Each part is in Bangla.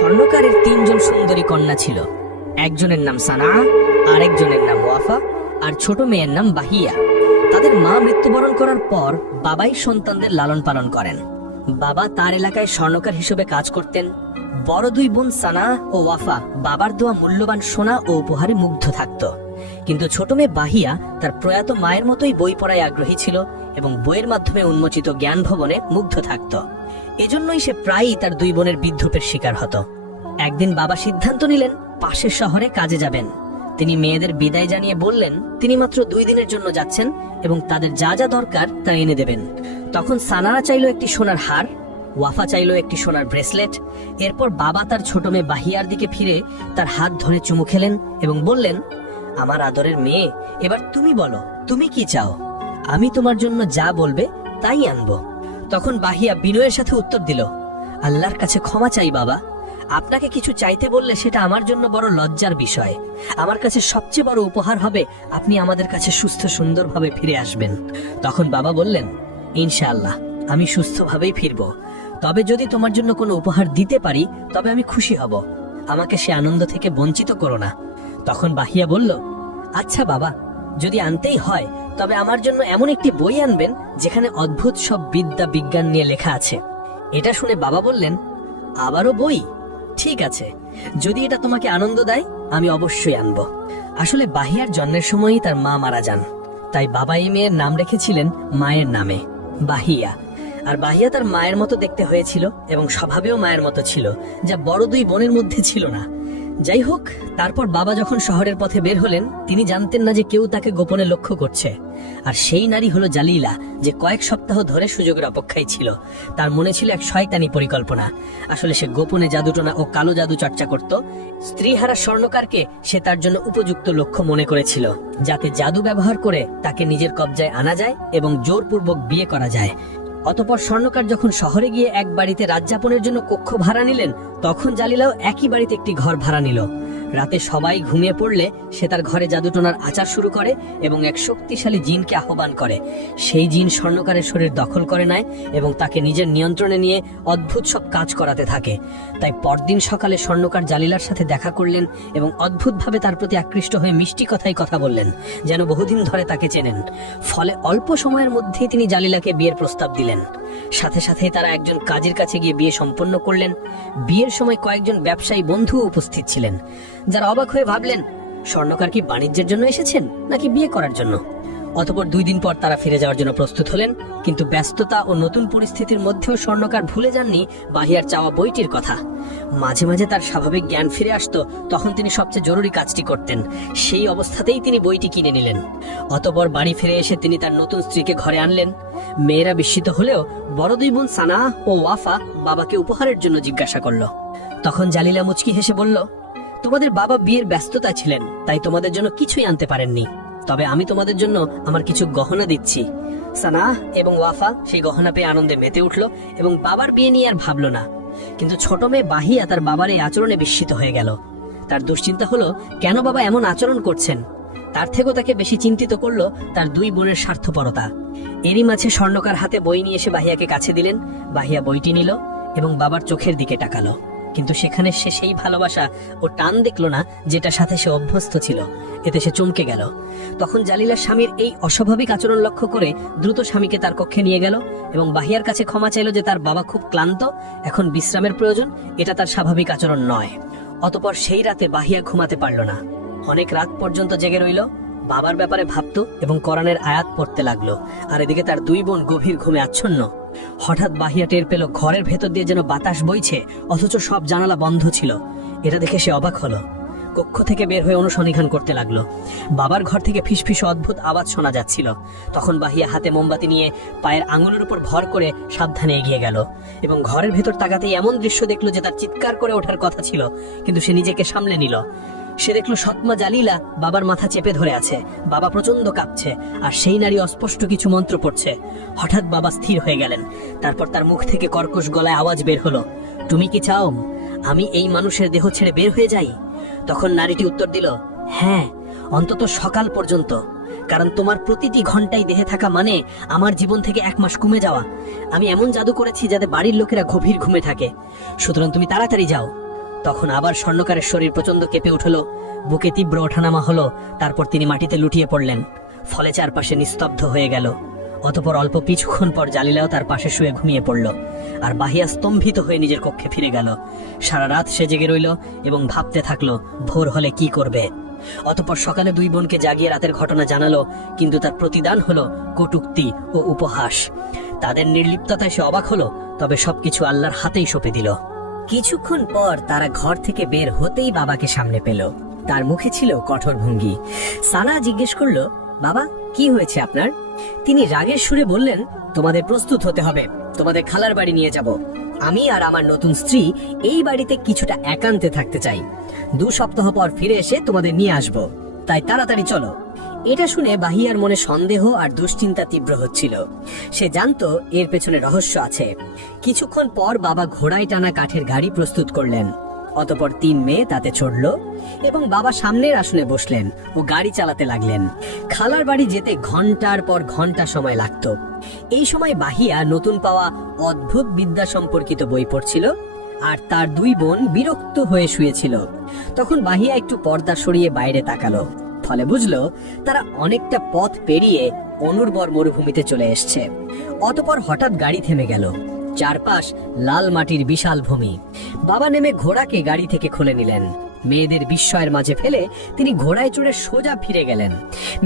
স্বর্ণকারের তিনজন সুন্দরী কন্যা ছিল। একজনের নাম সানা, আরেকজনের নাম ওয়াফা, আর ছোট মেয়ের নাম বাহিয়া। তাদের মা মৃত্যুবরণ করার পর বাবাই সন্তানদের লালন পালন করেন। বাবা তার এলাকায় স্বর্ণকার হিসেবে কাজ করতেন। বড় দুই বোন সানা ও ওয়াফা বাবার দেওয়া মূল্যবান সোনা ও উপহারে মুগ্ধ থাকত। কিন্তু ছোট মেয়ে বাহিয়া তার প্রয়াত মায়ের মতোই বই পড়ায় আগ্রহী ছিল এবং বইয়ের মাধ্যমে উন্মোচিত জ্ঞান ভবনে মুগ্ধ থাকত। এজন্যই সে প্রায়ই তার দুই বোনের বিদ্রূপের শিকার হতো। একদিন বাবা সিদ্ধান্ত নিলেন পাশের শহরে কাজে যাবেন। তিনি মেয়েদের বিদায় জানিয়ে বললেন তিনি মাত্র 2 দিনের জন্য যাচ্ছেন এবং তাদের যা যা দরকার তা এনে দেবেন। তখন সানারা চাইল একটি সোনার হার, ওয়াফা চাইল একটি সোনার ব্রেসলেট। এরপর বাবা তার ছোট মেয়ে বাহিয়ার দিকে ফিরে তার হাত ধরে চুমু খেলেন এবং বললেন, আমার আদরের মেয়ে, এবার তুমি বলো তুমি কি চাও, আমি তোমার জন্য যা বলবে তাই আনবো। তখন বাহিয়া বিনয়ের সাথে উত্তর দিল, আল্লাহর কাছে ক্ষমা চাই বাবা, আপনাকে কিছু চাইতে বললে সেটা আমার জন্য বড় লজ্জার বিষয়। আমার কাছে সবচেয়ে বড় উপহার হবে আপনি আমাদের কাছে সুস্থ সুন্দরভাবে ফিরে আসবেন। তখন বাবা বললেন, ইনশাআল্লাহ আমি সুস্থভাবেই ফিরব, তবে যদি তোমার জন্য কোনো উপহার দিতে পারি তবে আমি খুশি হব, আমাকে সে আনন্দ থেকে বঞ্চিত করো না। তখন বাহিয়া বলল, আচ্ছা বাবা, যদি আনতেই হয় তবে আমার জন্য এমন একটি বই আনবেন যেখানে অদ্ভুত সব বিদ্যা বিজ্ঞান নিয়ে লেখা আছে। এটা শুনে বাবা বললেন, আবারও বই? ঠিক আছে, যদি এটা তোমাকে আনন্দ দেয় আমি অবশ্যই আনব। আসলে বাহিয়ার জন্মের সময়ই তার মা মারা যান, তাই বাবা এই মেয়ের নাম রেখেছিলেন মায়ের নামে, বাহিয়া। আর বাহিয়া তার মায়ের মতো দেখতে হয়েছিল এবং স্বভাবেও মায়ের মতো ছিল, যা বড় দুই বোনের মধ্যে ছিল না। যাই হোক, তারপর বাবা যখন শহরের পথে বের হলেন তিনি জানতেন না যে কেউ তাকে গোপনে লক্ষ্য করছে। আর সেই নারী হলো জালিলা, যে কয়েক সপ্তাহ ধরে সুযোগের অপেক্ষায় ছিল। তার মনে ছিল এক শয়তানি পরিকল্পনা। আসলে সে গোপনে জাদুটোনা ও কালো জাদু চর্চা করত। স্ত্রীহারা স্বর্ণকারকে সে তার জন্য উপযুক্ত লক্ষ্য মনে করেছিল, যাতে জাদু ব্যবহার করে তাকে নিজের কবজায় আনা যায় এবং জোরপূর্বক বিয়ে করা যায়। অতঃপর স্বর্ণকার যখন শহরে গিয়ে এক বাড়িতে রাত যাপনের জন্য কক্ষ ভাড়া নিলেন, তখন জালিলাও একই বাড়িতে একটি ঘর ভাড়া নিল। রাতে সবাই ঘুমিয়ে পড়লে সে তার ঘরে জাদুটোনার আচার শুরু করে এবং এক শক্তিশালী জিনকে আহ্বান করে। সেই জিন স্বর্ণকারের শরীর দখল করে নেয় এবং তাকে নিজের নিয়ন্ত্রণে নিয়ে অদ্ভুত সব কাজ করাতে থাকে। তাই পরদিন সকালে স্বর্ণকার জালিলার সাথে দেখা করলেন এবং অদ্ভুতভাবে তার প্রতি আকৃষ্ট হয়ে মিষ্টি কথায় কথা বললেন, যেন বহুদিন ধরে তাকে চেনেন। ফলে অল্প সময়ের মধ্যেই তিনি জালিলাকে বিয়ের প্রস্তাব দিলেন। সাথে সাথে তারা একজন কাজীর কাছে গিয়ে বিয়ে সম্পন্ন করলেন। বিয়ের সময় কয়েকজন ব্যবসায়ী বন্ধু উপস্থিত ছিলেন, যারা অবাক হয়ে ভাবলেন স্বর্ণকার কি বাণিজ্যের জন্য এসেছেন নাকি বিয়ে করার জন্য। অতঃপর 2 দিন পর তারা ফিরে যাওয়ার জন্য প্রস্তুত হলেন। কিন্তু ব্যস্ততা ও নতুন পরিস্থিতির মধ্যেও স্বর্ণকার ভুলে যাননি বাহিয়ার চাওয়া বইটির কথা। মাঝে মাঝে তার স্বাভাবিক জ্ঞান ফিরে আসতো, তখন তিনি সবচেয়ে জরুরি কাজটি করতেন। সেই অবস্থাতেই তিনি বইটি কিনে নিলেন। অতঃপর বাড়ি ফিরে এসে তিনি তার নতুন স্ত্রীকে ঘরে আনলেন। মেয়েরা বিস্মিত হলেও বড় দুই বোন সানা ও ওয়াফা বাবাকে উপহারের জন্য জিজ্ঞাসা করল। তখন জালিলা মুচকি হেসে বলল, তোমাদের বাবা বিয়ের ব্যস্ততা ছিলেন, তাই তোমাদের জন্য কিছুই আনতে পারেননি, তবে আমি তোমাদের জন্য আমার কিছু গহনা দিচ্ছি। সানা এবং ওয়াফা সেই গহনা পেয়ে আনন্দে মেতে উঠল এবং বাবার বিয়ে নিয়ে আর ভাবল না। কিন্তু ছোট মেয়ে বাহিয়া তার বাবার এই আচরণে বিস্মিত হয়ে গেল। তার দুশ্চিন্তা হলো কেন বাবা এমন আচরণ করছেন। তার থেকেও তাকে বেশি চিন্তিত করলো তার 2 বোনের স্বার্থপরতা। এরই মাঝে স্বর্ণকার হাতে বই নিয়ে এসে বাহিয়াকে কাছে দিলেন। বাহিয়া বইটি নিল এবং বাবার চোখের দিকে তাকালো, কিন্তু সেখানে সে সেই ভালোবাসা ও টান দেখল না যেটা সাথে সে অভ্যস্ত ছিল। এতে সে চমকে গেল। তখন জালিলা স্বামীর এই অস্বাভাবিক আচরণ লক্ষ্য করে দ্রুত স্বামীকে তার কক্ষে নিয়ে গেল এবং বাহিয়ার কাছে ক্ষমা চাইল যে তার বাবা খুব ক্লান্ত, এখন বিশ্রামের প্রয়োজন, এটা তার স্বাভাবিক আচরণ নয়। অতঃপর সেই রাতে বাহিয়া ঘুমাতে পারল না। অনেক রাত পর্যন্ত জেগে রইল, বাবার ব্যাপারে ভাবতো এবং কোরআনের আয়াত পড়তে লাগলো। আর এদিকে তার 2 বোন গভীর ঘুমে আচ্ছন্ন। হঠাৎ বাহিয়া টের পেল ঘরের ভেতর দিয়ে যেন বাতাস বইছে, অথচ সব জানালা বন্ধ ছিল। এটা দেখে সে অবাক হলো। কক্ষ থেকে বের হয়ে অনুসন্ধান করতে লাগলো। বাবার ঘর থেকে ফিসফিস অদ্ভুত আওয়াজ শোনা যাচ্ছিল। তখন বাহিয়া হাতে মোমবাতি নিয়ে পায়ের আঙুলের উপর ভর করে সাবধানে এগিয়ে গেল এবং ঘরের ভেতর তাকাতেই এমন দৃশ্য দেখলো যে তার চিৎকার করে ওঠার কথা ছিল, কিন্তু সে নিজেকে সামলে নিল। সে দেখলো সৎমা জালিলা বাবার মাথা চেপে ধরে আছে, বাবা প্রচন্ড কাঁপছে আর সেই নারী অস্পষ্ট কিছু মন্ত্র পড়ছে। হঠাৎ বাবা স্থির হয়ে গেলেন। তারপর তার মুখ থেকে কর্কশ গলায় আওয়াজ বের হলো, তুমি কি চাও আমি এই মানুষের দেহ ছেড়ে বের হয়ে যাই? তখন নারীটি উত্তর দিল, হ্যাঁ, অন্তত সকাল পর্যন্ত, কারণ তোমার প্রতিটি ঘন্টায় দেহে থাকা মানে আমার জীবন থেকে 1 মাস কমে যাওয়া। আমি এমন জাদু করেছি যাতে বাড়ির লোকেরা গভীর ঘুমে থাকে, সুতরাং তুমি তাড়াতাড়ি যাও। তখন আবার স্বর্ণকারের শরীর প্রচন্ড কেঁপে উঠল, বুকে তীব্র ওঠানামা হলো। তারপর তিনি মাটিতে লুটিয়ে পড়লেন, ফলে চারপাশে নিস্তব্ধ হয়ে গেল। অতপর অল্প কিছুক্ষণ পর জালিলাও তার পাশে শুয়ে ঘুমিয়ে পড়ল, আর বাহিয়া স্তম্ভিত হয়ে নিজের কক্ষে ফিরে গেল। সারা রাত সে জেগে রইল এবং ভাবতে থাকলো ভোর হলে কি করবে। অতপর সকালে দুই বোনকে জাগিয়ে রাতের ঘটনা জানালো, কিন্তু তার প্রতিদান হলো কটূক্তি ও উপহাস। তাদের নির্লিপ্ততায় সে অবাক হলো, তবে সবকিছু আল্লাহর হাতেই সঁপে দিল। কিছুক্ষণ পর তারা ঘর থেকে বের হতেই বাবাকে সামনে পেল। তার মুখে ছিল কঠোর ভঙ্গি। সানা জিজ্ঞেস করলো, বাবা কি হয়েছে আপনার? তিনি রাগের সুরে বললেন, তোমাদের প্রস্তুত হতে হবে, তোমাদের খালার বাড়ি নিয়ে যাব। আমি আর আমার নতুন স্ত্রী এই বাড়িতে কিছুটা একান্তে থাকতে চাই। 2 সপ্তাহ পর ফিরে এসে তোমাদের নিয়ে আসব, তাই তাড়াতাড়ি চলো। এটা শুনে বাহিয়ার মনে সন্দেহ আর দুশ্চিন্তা তীব্র হচ্ছিল। সে জানতো এর পেছনে রহস্য আছে। কিছুক্ষণ পর বাবা ঘোড়ায় টানা কাঠের গাড়ি প্রস্তুত করলেন। অতপর 3 মেয়ে তাতে চড়ল এবং বাবা সামনের আসনে বসলেন ও গাড়ি চালাতে লাগলেন। খালার বাড়ি যেতে ঘন্টার পর ঘন্টা সময় লাগত। এই সময় বাহিয়া নতুন পাওয়া অদ্ভুত বিদ্যা সম্পর্কিত বই পড়ছিল, আর তার 2 বোন বিরক্ত হয়ে শুয়েছিল। তখন বাহিয়া একটু পর্দা সরিয়ে বাইরে তাকালো, ফলে বুঝলো তারা অনেকটা পথ পেরিয়ে অনুর্বর মরুভূমিতে চলে এসছে। অতপর হঠাৎ গাড়ি থেমে গেল। চারপাশ লাল মাটির বিশাল ভূমি। বাবা নেমে ঘোড়াকে গাড়ি থেকে খুলে নিলেন। মেয়েদের বিস্ময়ের মাঝে ফেলে তিনি ঘোড়ায় চড়ে সোজা ফিরে গেলেন।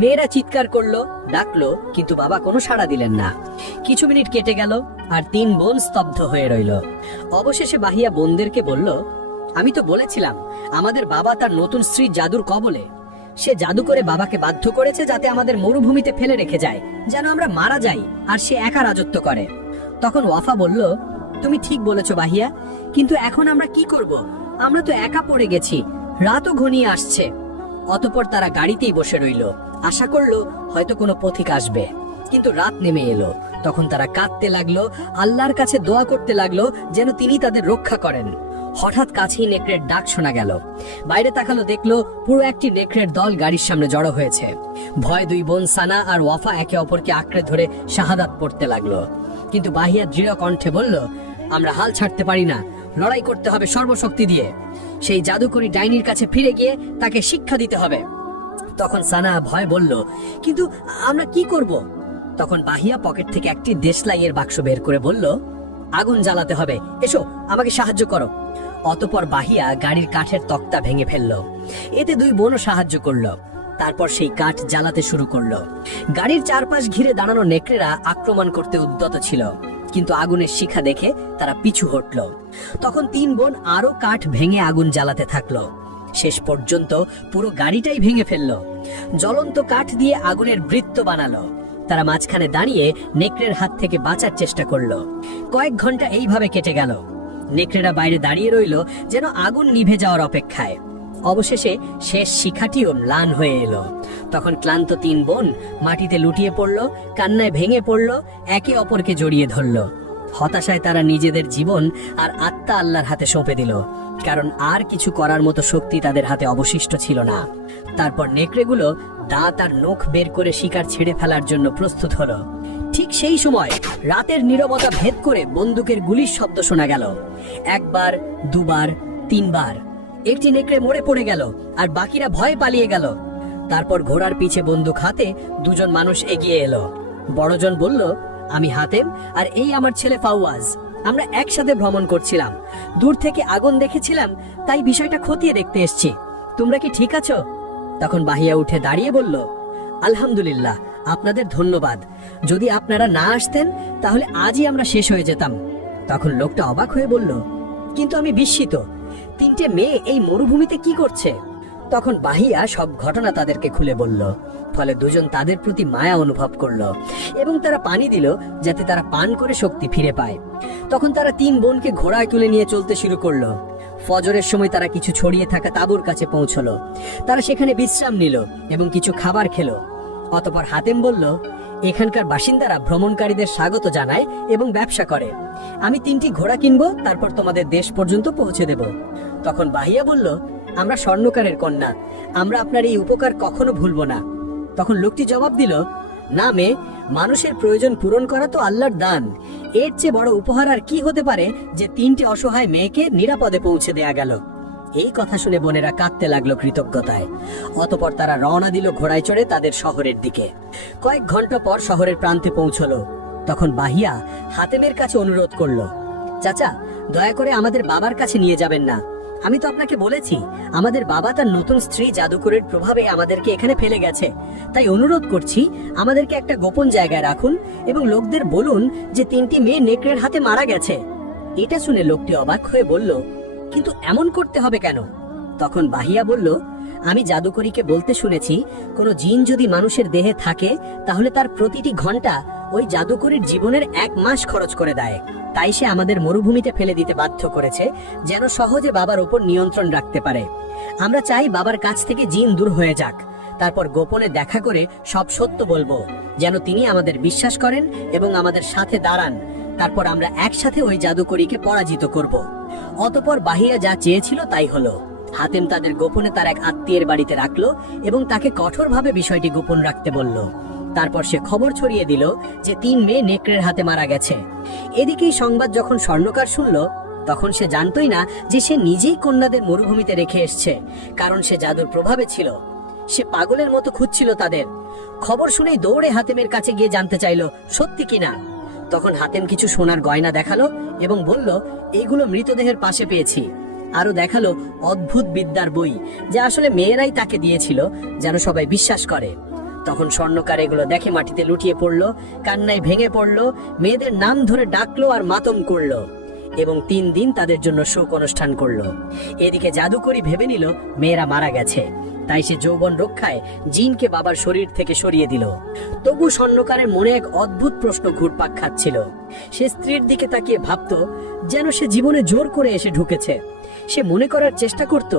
মেয়েরা চিৎকার করলো, ডাকলো, কিন্তু বাবা কোনো সাড়া দিলেন না। কিছু মিনিট কেটে গেল, আর 3 বোন স্তব্ধ হয়ে রইল। অবশেষে বাহিয়া বোনদেরকে বলল, আমি তো বলেছিলাম আমাদের বাবা তার নতুন স্ত্রী জাদুর কবলে। সে জাদু করে বাবাকে বাধ্য করেছে যাতে আমাদের মরুভূমিতে ফেলে রেখে যায়, যেন আমরা মারা যাই, আর সে একা রাজত্ব করে। তখন ওয়াফা বলল, তুমি ঠিক বলেছো বাহিয়া, কিন্তু এখন আমরা কি করব? আমরা তো একা পড়ে গেছি, রাতও ঘনিয়ে আসছে। অতপর তারা গাড়িতেই বসে রইল, আশা করলো হয়তো কোনো পথিক আসবে। কিন্তু রাত নেমে এলো। তখন তারা কাঁদতে লাগলো, আল্লাহর কাছে দোয়া করতে লাগলো যেন তিনি তাদের রক্ষা করেন। হঠাৎ কাছেই নেকড়ের ডাক শোনা গেল। বাইরে তাকালো, দেখলো পুরো একটি নেকড়ের দল গাড়ির সামনে জড়ো হয়েছে। ভয় 2 বোন সানা আর ওয়াফা একে অপরকে আঁকড়ে ধরে শাহাদাত পড়তে লাগলো। কিন্তু বাহিয়া দৃঢ় কণ্ঠে বলল, আমরা হাল ছাড়তে পারি না, লড়াই করতে হবে সর্বশক্তি দিয়ে। সেই জাদুকরী ডাইনির কাছে ফিরে গিয়ে তাকে শিক্ষা দিতে হবে। তখন সানা ভয় বলল, কিন্তু আমরা কি করব? তখন বাহিয়া পকেট থেকে একটি দেশলাইয়ের বাক্স বের করে বলল, আগুন জ্বালাতে হবে, এসো আমাকে সাহায্য করো। অতপর বাহিয়া গাড়ির কাঠের তক্তা ভেঙে ফেলল। এতে 2 বোনও সাহায্য করলো। তারপর সেই কাঠ জ্বালাতে শুরু করলো। গাড়ির চারপাশ ঘিরে দাঁড়ানো নেকড়েরা আক্রমণ করতে উদ্যত ছিল, কিন্তু আগুনের শিখা দেখে তারা পিছু হটল। তখন 3 বোন আরো কাঠ ভেঙে আগুন জ্বালাতে থাকলো। শেষ পর্যন্ত পুরো গাড়িটাই ভেঙে ফেললো। জ্বলন্ত কাঠ দিয়ে আগুনের বৃত্ত বানালো। তারা মাঝখানে দাঁড়িয়ে নেকড়ের হাত থেকে বাঁচার চেষ্টা করলো। কয়েক ঘন্টা এইভাবে কেটে গেল। নেকড়েরা বাইরে দাঁড়িয়ে রইল যেন আগুন নিভে যাওয়ার অপেক্ষায়। অবশেষে শেষ শিখাটিও ম্লান হয়ে এলো। তখন ক্লান্ত 3 বোন মাটিতে লুটিয়ে পড়ল, কান্নায় ভেঙে পড়ল, একে অপরকে জড়িয়ে ধরল। হতাশায় তারা নিজেদের জীবন আর আত্মা আল্লাহর হাতে সঁপে দিল, কারণ আর কিছু করার মতো শক্তি তাদের হাতে অবশিষ্ট ছিল না। তারপর নেকড়েগুলো দাঁত আর নখ বের করে শিকার ছেড়ে ফেলার জন্য প্রস্তুত হলো। ঠিক সেই সময় রাতের নীরবতা ভেদ করে বন্দুকের গুলির শব্দ শোনা গেল। 1 বার, 2 বার, 3 বার। একটি নেকড়ে মরে পড়ে গেল, আর বাকিরা ভয়ে পালিয়ে গেল। তারপর ঘোড়ার পিছে বন্দুক হাতে 2 জন মানুষ এগিয়ে এলো। বড়জন বলল, আমি হাতেম, আর এই আমার ছেলে ফাওয়াজ। আমরা একসাথে ভ্রমণ করছিলাম, দূর থেকে আগুন দেখেছিলাম, তাই বিষয়টা খতিয়ে দেখতে এসেছি। তোমরা কি ঠিক আছো? তখন বাহিয়া উঠে দাঁড়িয়ে বলল, আলহামদুলিল্লাহ, আপনাদের ধন্যবাদ। যদি আপনারা না আসতেন তাহলে আজই আমরা শেষ হয়ে যেতাম। তখন লোকটা অবাক হয়ে বলল, কিন্তু আমি বিস্মিত, 3টে মেয়ে এই মরুভূমিতে কি করছে? তখন বাহিয়া সব ঘটনা তাদেরকে খুলে বলল। ফলে 2 জন তাদের প্রতি মায়া অনুভব করলো এবং তারা পানি দিল যাতে তারা পান করে শক্তি ফিরে পায়। তখন তারা 3 বোনকে ঘোড়ায় তুলে নিয়ে চলতে শুরু করলো। ফজরের সময় তারা কিছু ছড়িয়ে থাকা তাঁবুর কাছে পৌঁছলো। তারা সেখানে বিশ্রাম নিল এবং কিছু খাবার খেলো। অতপর হাতেম বলল, এখানকার বাসিন্দারা ভ্রমণকারীদের স্বাগত জানায় এবং ব্যবসা করে। আমি 3টি ঘোড়া কিনবো, তারপর তোমাদের দেশ পর্যন্ত পৌঁছে দেব। তখন বাহিয়া বলল, আমরা স্বর্ণকারের কন্যা, আমরা আপনার এই উপকার কখনো ভুলবো না। তখন লোকটি জবাব দিল, না মেয়ে, মানুষের প্রয়োজন পূরণ করা তো আল্লাহর দান। এর চেয়ে বড় উপহার আর কি হতে পারে যে 3টে অসহায় মেয়েকে নিরাপদে পৌঁছে দেয়া গেল। এই কথা শুনে বোনেরা কাঁদতে লাগলো কৃতজ্ঞতায়। অতঃপর তারা রওনা দিল ঘোড়ায় চড়ে তাদের শহরের দিকে। কয়েক ঘন্টা পর শহরের প্রান্তে পৌঁছলো। তখন বাহিয়া হাতেমের কাছে অনুরোধ করলো, চাচা, দয়া করে আমাদের বাবার কাছে নিয়ে যাবেন না। আমি তো আপনাকে বলেছি আমাদের বাবা তার নতুন স্ত্রী জাদুকরের প্রভাবে আমাদেরকে এখানে ফেলে গেছে। তাই অনুরোধ করছি, আমাদেরকে একটা গোপন জায়গায় রাখুন এবং লোকদের বলুন যে 3টি মেয়ে নেকড়ের হাতে মারা গেছে। এটা শুনে লোকটি অবাক হয়ে বলল, কিন্তু এমন করতে হবে কেন? তখন বাহিয়া বলল, আমি জাদুকরীকে বলতে শুনেছি, কোনো জিন যদি মানুষের দেহে থাকে তাহলে তার প্রতিটি ঘন্টা ওই জাদুকরীর জীবনের 1 মাস খরচ করে দেয়। তাই সে আমাদের মরুভূমিতে ফেলে দিতে বাধ্য করেছে, যেন সহজে বাবার উপর নিয়ন্ত্রণ রাখতে পারে। আমরা চাই বাবার কাছ থেকে জিন দূর হয়ে যাক, তারপর গোপনে দেখা করে সব সত্য বলবো, যেন তিনি আমাদের বিশ্বাস করেন এবং আমাদের সাথে দাঁড়ান। তারপর আমরা একসাথে ওই জাদুকরীকে পরাজিত করব। অতঃপর বাহিয়া যা চেয়েছিল তাই হলো। হাতেম তাদের গোপনে তার এক আত্মীয়ের বাড়িতে রাখলো এবং তাকে কঠোরভাবে বিষয়টি গোপন রাখতে বলল। তারপর সে খবর ছড়িয়ে দিল যে 3 মেয়ে নেকড়ের হাতে মারা গেছে। এদিকেই সংবাদ যখন স্বর্ণকার শুনল, তখন সে জানতই না যে সে নিজেই কন্যাদের মরুভূমিতে রেখে এসছে, কারণ সে জাদুর প্রভাবে ছিল। সে পাগলের মতো খুঁজছিল তাদের। খবর শুনেই দৌড়ে হাতেমের কাছে গিয়ে জানতে চাইলো সত্যি কিনা। তখন হাতেম কিছু সোনার গয়না দেখালো এবং বলল, এইগুলো মৃতদেহের পাশে পেয়েছি। আরো দেখালো অদ্ভুত বিদ্যার বই, যা আসলে মেয়েরাই তাকে দিয়েছিল, যেন সবাই বিশ্বাস করে। তখন স্বর্ণকার এগুলো দেখে মাটিতে লুটিয়ে পড়লো, কান্নায় ভেঙে পড়লো, মেয়েদের নাম ধরে ডাকলো আর মাতম করলো এবং 3 দিন তাদের জন্য শোক অনুষ্ঠান করলো। এদিকে জাদুকরী ভেবে নিল মেয়েরা মারা গেছে, তাই সে যৌবন রক্ষায় জিনকে বাবার শরীর থেকে সরিয়ে দিল। তবু স্বর্ণকারের মনে এক অদ্ভুত প্রশ্ন ঘুরপাক খাচ্ছিল। সে স্ত্রীর দিকে তাকিয়ে ভাবতো যেন সে জীবনে জোর করে এসে ঢুকেছে। সে মনে করার চেষ্টা করত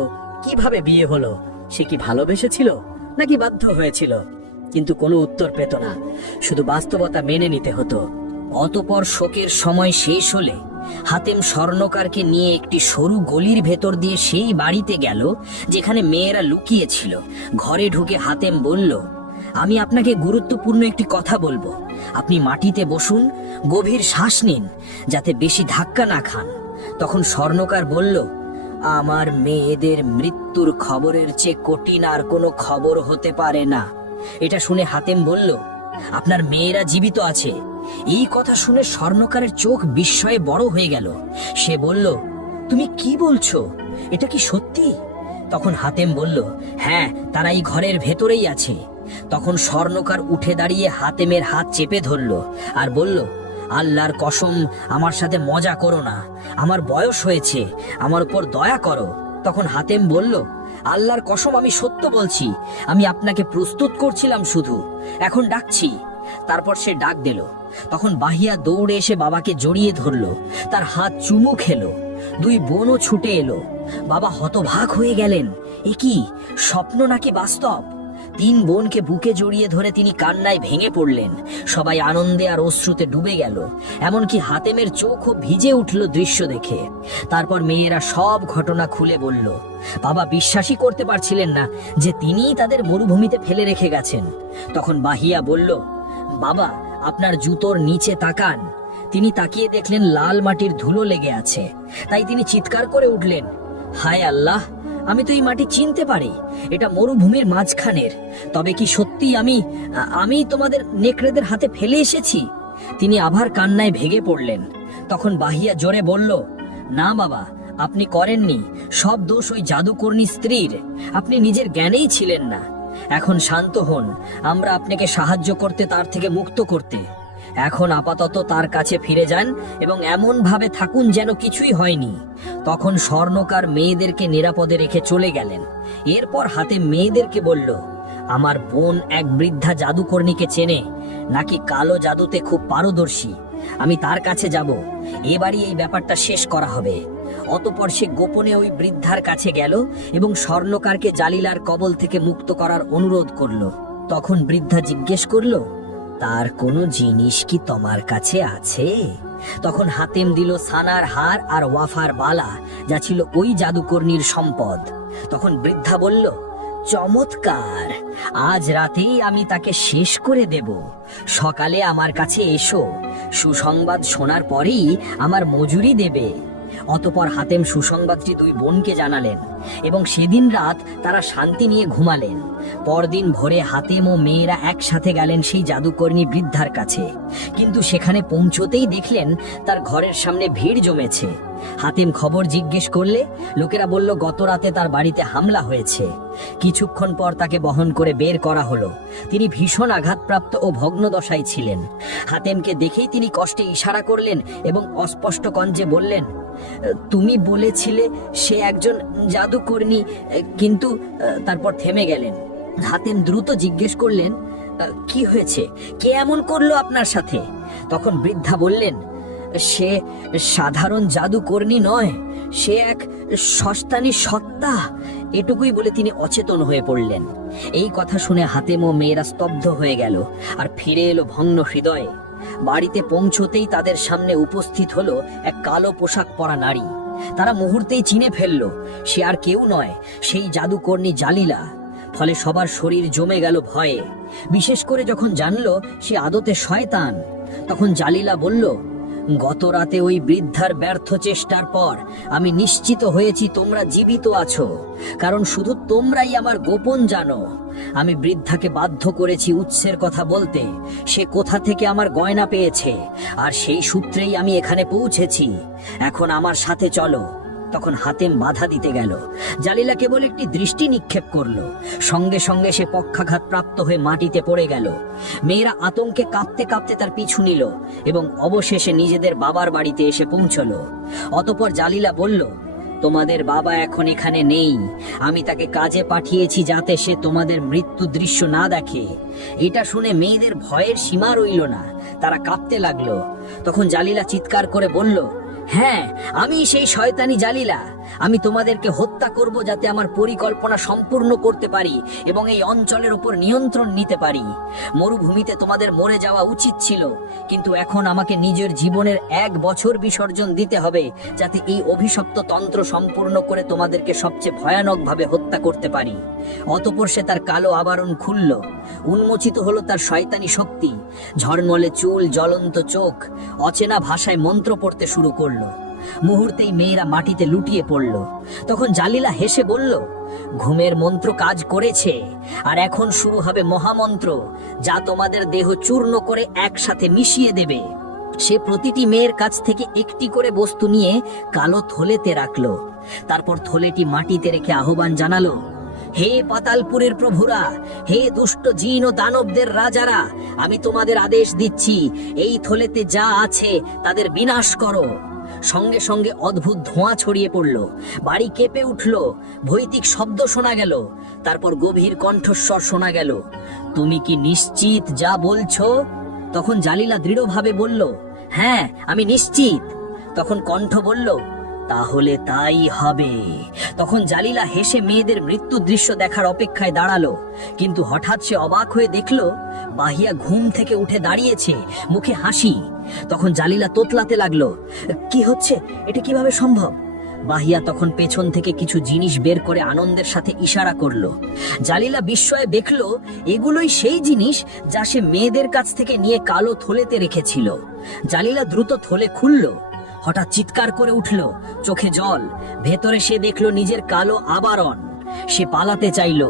কিভাবে বিয়ে হলো, সে কি ভালোবেসেছিল নাকি বাধ্য হয়েছিল, কিন্তু কোনো উত্তর পেত না, শুধু বাস্তবতা মেনে নিতে হতো। অতঃপর শোকের সময় শেষ হলে হাতেম স্বর্ণকারকে নিয়ে একটি সরু গলির ভেতর দিয়ে সেই বাড়িতে গেল যেখানে মেয়েরা লুকিয়ে ছিল। ঘরে ঢুকে হাতেম বলল, আমি আপনাকে গুরুত্বপূর্ণ একটি কথা বলবো। আপনি মাটিতে বসুন, গভীর শ্বাস নিন, যাতে বেশি ধাক্কা না খান। তখন স্বর্ণকার বলল, আমার মেয়েদের মৃত্যুর খবরের চেয়ে কঠিন আর কোনো খবর হতে পারে না। এটা শুনে হাতেম বলল, আপনার মেয়েরা জীবিত আছে। এই কথা শুনে স্বর্ণকারের চোখ বিস্ময়ে বড় হয়ে গেল। সে বলল, তুমি কি বলছো? এটা কি সত্যি? তখন হাতেম বলল, হ্যাঁ, তারা এই ঘরের ভেতরেই আছে। তখন স্বর্ণকার উঠে দাঁড়িয়ে হাতেমের হাত চেপে ধরল আর বলল, আল্লাহর কসম, আমার সাথে মজা করো না। আমার বয়স হয়েছে, আমার উপর দয়া করো। তখন হাতেম বলল, আল্লাহর কসম, আমি সত্য বলছি। আমি আপনাকে প্রস্তুত করছিলাম শুধু, এখন ডাকছি। তারপর সে ডাক দিল। তখন বাহিয়া দৌড়ে এসে বাবাকে জড়িয়ে ধরল, তার হাত চুমু খেলো। 2 বোনও ছুটে এলো। বাবা হতবাক হয়ে গেলেন, এ কি স্বপ্ন নাকি বাস্তব? 3 বোনকে বুকে জড়িয়ে ধরে তিনি কান্নায় ভেঙে পড়লেন। সবাই আনন্দে আর অশ্রুতে ডুবে গেল, এমনকি হাতেমের চোখও ভিজে উঠল দৃশ্য দেখে। তারপর মেয়েরা সব ঘটনা খুলে বলল। বাবা বিশ্বাসই করতে পারছিলেন না যে তিনিই তাদের মরুভূমিতে ফেলে রেখে গেছেন। তখন বাহিয়া বলল, বাবা, আপনার জুতোর নিচে তাকান। তিনি তাকিয়ে দেখলেন লাল মাটির ধুলো লেগে আছে। তাই তিনি চিৎকার করে উঠলেন, হায় আল্লাহ, আমি তো এই মাটি চিনতে পারি, এটা মরুভূমির মাঝখানের। তবে কি সত্যি আমি তোমাদের নেকড়েদের হাতে ফেলে এসেছি? তিনি আবার কান্নায় ভেঙে পড়লেন। তখন বাহিয়া জোরে বলল, না বাবা, আপনি করেননি। সব দোষ ওই জাদুকর্ণী স্ত্রীর। আপনি নিজের জ্ঞানেই ছিলেন না। এখন শান্ত হন, আমরা আপনাকে সাহায্য করতে, তার থেকে মুক্ত করতে। এখন আপাতত তার কাছে ফিরে যান এবং এমন ভাবে থাকুন যেন কিছুই হয়নি। তখন স্বর্ণকার মেয়েদেরকে নিরাপদে রেখে চলে গেলেন। এরপর হাতে মেয়েদেরকে বলল, আমার বোন এক বৃদ্ধা জাদুকর্ণীকে চেনে, নাকি কালো জাদুতে খুব পারদর্শী। আমি তার কাছে যাব, এবারই এই ব্যাপারটা শেষ করা হবে। অতঃপর সে গোপনে ওই বৃদ্ধার কাছে গেল এবং স্বর্ণকারকে জালিলার কবল থেকে মুক্ত করার অনুরোধ করল। তখন বৃদ্ধা জিজ্ঞেস করল, তার কোনো জিনিস কি তোমার কাছে আছে? তখন হাতেম দিল সানার হার আর ওয়াফার বালা, যা ছিল ওই জাদুকর্ণীর সম্পদ। তখন বৃদ্ধা বলল, চমৎকার, আজ রাতেই আমি তাকে শেষ করে দেব। সকালে আমার কাছে এসো, সুসংবাদ শোনার পরেই আমার মজুরি দেবে। অতঃপর হাতেম সুসংবাদটি দুই বোনকে জানালেন এবং সেদিন রাত তারা শান্তি নিয়ে ঘুমালেন। পরদিন ভোরে হাতেম ও মেয়েরা একসাথে গেলেন সেই জাদুকর্ণী বৃদ্ধার কাছে, কিন্তু সেখানে পৌঁছতেই দেখলেন তার ঘরের সামনে ভিড় জমেছে। হাতেম খবর জিজ্ঞেস করলে লোকেরা বলল গত রাতে তার বাড়িতে হামলা হয়েছে। কিছুক্ষণ পর তাকে বহন করে বের করা হলো। তিনি ভীষণ আঘাতপ্রাপ্ত ও ভগ্নদশায় ছিলেন। হাতেমকে দেখেই তিনি কষ্টে ইশারা করলেন এবং অস্পষ্ট কণ্ঠে বললেন, তুমি বলেছিলে সে একজন জাদুকর্ণী, কিন্তু তারপর থেমে গেলেন। হাতেম দ্রুত জিজ্ঞেস করলেন, কি হয়েছে, কে এমন করলো আপনার সাথে? তখন বৃদ্ধা বললেন, সে সাধারণ জাদুকর্ণী নয়, সে এক শয়তানি সত্তা। এটুকুই বলে তিনি অচেতন হয়ে পড়লেন। এই কথা শুনে হাতেম ও মেয়েরা স্তব্ধ হয়ে গেল আর ফিরে এলো ভগ্ন হৃদয়ে। বাড়িতে পৌঁছতেই তাদের সামনে উপস্থিত হলো এক কালো পোশাক পরা নারী। তারা মুহূর্তেই চিনে ফেলল সে আর কেউ নয়, সেই জাদুকর্ণী জালিলা। ফলে সবার শরীর জমে গেল ভয়ে, বিশেষ করে যখন জানলো সে আদতে শয়তান। তখন জালিলা বলল, গত রাতে ওই বৃদ্ধার ব্যর্থ চেষ্টার পর আমি নিশ্চিত হয়েছি তোমরা জীবিত আছো, কারণ শুধু তোমরাই আমার গোপন জানো। আমি বৃদ্ধাকে বাধ্য করেছি উৎসের কথা বলতে, সে কোথা থেকে আমার গয়না পেয়েছে, আর সেই সূত্রেই আমি এখানে পৌঁছেছি। এখন আমার সাথে চলো। তখন হাতেম বাধা দিতে গেল। জালিলা কেবল একটি দৃষ্টি নিক্ষেপ করলো, সঙ্গে সঙ্গে সে পক্ষাঘাত প্রাপ্ত হয়ে মাটিতে পড়ে গেল। মেয়েরা আতঙ্কে কাঁপতে কাঁপতে তার পিছু নিল এবং অবশেষে নিজেদের বাবার বাড়িতে এসে পৌঁছলো। অতঃপর জালিলা বলল, তোমাদের বাবা এখন এখানে নেই, আমি তাকে কাজে পাঠিয়েছি যাতে সে তোমাদের মৃত্যু দৃশ্য না দেখে। এটা শুনে মেয়েদের ভয়ের সীমা রইল না, তারা কাঁপতে লাগলো। তখন জালিলা চিৎকার করে বলল, হ্যাঁ, আমি সেই শয়তানি জালিলা। আমি তোমাদেরকে হত্যা করব যাতে আমার পরিকল্পনা সম্পূর্ণ করতে পারি এবং এই অঞ্চলের উপর নিয়ন্ত্রণ নিতে পারি। মরুভূমিতে তোমাদের মরে যাওয়া উচিত ছিল, কিন্তু এখন আমাকে নিজের জীবনের 1 বছর বিসর্জন দিতে হবে যাতে এই অভিশপ্ত তন্ত্র সম্পূর্ণ করে তোমাদেরকে সবচেয়ে ভয়ানকভাবে হত্যা করতে পারি। অতঃপর সে তার কালো আবরণ খুলল, উন্মোচিত হলো তার শয়তানি শক্তি। ঝলমলে চুল, জ্বলন্ত চোখ, অচেনা ভাষায় মন্ত্র পড়তে শুরু করলো। মুহূর্তেই মেয়েরা মাটিতে লুটিয়ে পড়ল। তখন জালিলা হেসে বলল, ঘুমের মন্ত্র কাজ করেছে, আর এখন শুরু হবে মহামন্ত্র, যা তোমাদের দেহ চূর্ণ করে একসাথে মিশিয়ে দেবে। সে প্রতিটি মেয়ের কাছ থেকে একটি করে বস্তু নিয়ে কালো থলেতে রাখলো। তারপর থলেটি মাটিতে রেখে আহ্বান জানালো, হে পাতালপুরের প্রভুরা, হে দুষ্ট জিন ও দানবদের রাজারা, আমি তোমাদের আদেশ দিচ্ছি, এই থলেতে যা আছে তাদের বিনাশ করো। সঙ্গে সঙ্গে অদ্ভুত ধোঁয়া ছড়িয়ে পড়ল, বাড়ি কেঁপে উঠল, ভৈতিক শব্দ শোনা গেল। তারপর গভীর কণ্ঠস্বর শোনা গেল, তুমি কি নিশ্চিত যা বলছো? তখন জালিলা দৃঢ়ভাবে বলল, হ্যাঁ, আমি নিশ্চিত। তখন কণ্ঠ বলল, তাহলে তাই হবে। তখন জালিলা হেসে মেয়েদের মৃত্যু দৃশ্য দেখার অপেক্ষায় দাঁড়ালো, কিন্তু হঠাৎ সে অবাক হয়ে দেখল বাহিয়া ঘুম থেকে উঠে দাঁড়িয়েছে, মুখে হাসি। তখন জালিলা তোতলাতে লাগলো, কি হচ্ছে, এটা কিভাবে সম্ভব? বাহিয়া তখন পেছন থেকে কিছু জিনিস বের করে আনন্দের সাথে ইশারা করলো। জালিলা বিস্ময়ে দেখলো এগুলোই সেই জিনিস যা সে মেয়েদের কাছ থেকে নিয়ে কালো থলেতে রেখেছিল। জালিলা দ্রুত থলে খুলল, হঠাৎ চিৎকার করে উঠল, চোখে জল। ভেতরে সে দেখলো নিজের কালো আবরণ। সে পালাতে চাইল,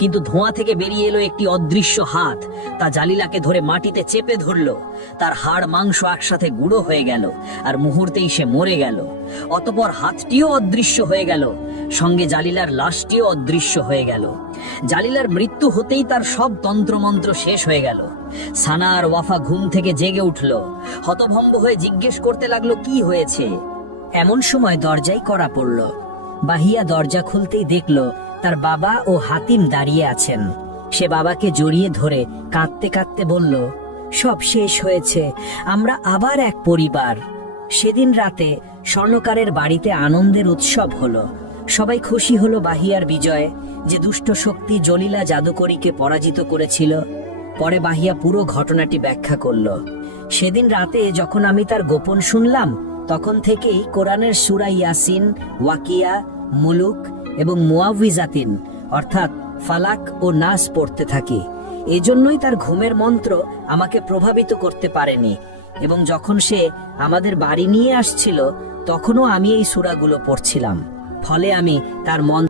কিন্তু ধোঁয়া থেকে বেরিয়ে এলো একটি অদৃশ্য হাত। তা জালিলাকে ধরে মাটিতে চেপে ধরলো। তার হাড় মাংস একসাথে গুঁড়ো হয়ে গেল, আর মুহূর্তেই সে মরে গেল। অতঃপর হাতটিও অদৃশ্য হয়ে গেল, সঙ্গে জালিলার লাশটিও অদৃশ্য হয়ে গেল। জালিলার মৃত্যু হতেই তার সব তন্ত্রমন্ত্র শেষ হয়ে গেল। সানা আর ওয়াফা ঘুম থেকে জেগে উঠল, হতভম্ব হয়ে জিজ্ঞেস করতে লাগলো, কি হয়েছে? এমন সময় দরজায় কড়া পড়ল। বাহিয়া দরজা খুলতেই দেখলো তার বাবা ও হাতিম দাঁড়িয়ে আছেন। সে বাবাকে জড়িয়ে ধরে কাঁদতে কাঁদতে বলল, সব শেষ হয়েছে, আমরা আবার এক পরিবার। সেদিন রাতে স্বর্ণকারের বাড়িতে আনন্দের উৎসব হলো। সবাই খুশি হলো বাহিয়ার বিজয়, যে দুষ্ট শক্তি জলিলা জাদুকরীকে পরাজিত করেছিল। পরে বাহিয়া পুরো ঘটনাটি ব্যাখ্যা করল। সেদিন রাতে যখন আমি তার গোপন শুনলাম, তখন থেকেই কোরআনের সূরা ইয়াসিন, ওয়াকিয়া, মুলুক এবং মুআউযিজাতিন অর্থাৎ ফালাক ও নাস পড়তে থাকি। এজন্যই তার ঘুমের মন্ত্র আমাকে প্রভাবিত করতে পারেনি, এবং যখন সে আমাদের বাড়ি নিয়ে আসছিল তখনও আমি এই সূরাগুলো পড়ছিলাম, ফলে আমি তার মন